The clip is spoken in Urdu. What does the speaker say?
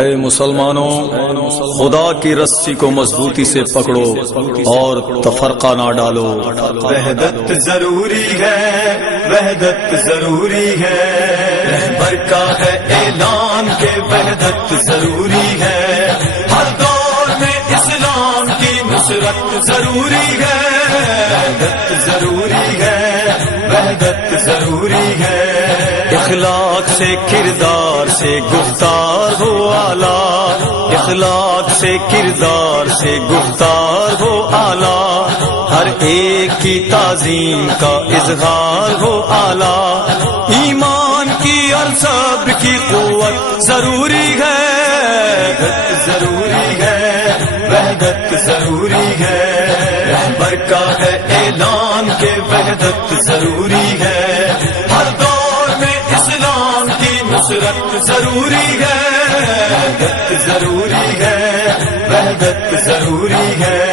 اے مسلمانوں، خدا کی رسی کو مضبوطی سے پکڑو اور تفرقہ نہ ڈالو۔ وحدت ضروری ہے، وحدت ضروری ہے، رہبر کا ہے اعلان کہ وحدت ضروری ہے، ہر دور میں اسلام کی نصرت ضروری ہے، وحدت ضروری ہے، وحدت ضروری ہے، اخلاق سے کردار سے گفتار ہو اعلیٰ، اخلاق سے کردار سے گفتار ہو اعلیٰ، ہر ایک کی تعظیم کا اظہار ہو اعلیٰ، ایمان کی اور صبر کی قوت ضروری ہے، وحدت ضروری ہے، وحدت ضروری ہے، رہبر کا ہے اعلان کہ وحدت ضروری ہے، ہر دور میں اسلام کی نصرت ضروری ہے، وحدت ضروری ہے، وحدت ضروری ہے،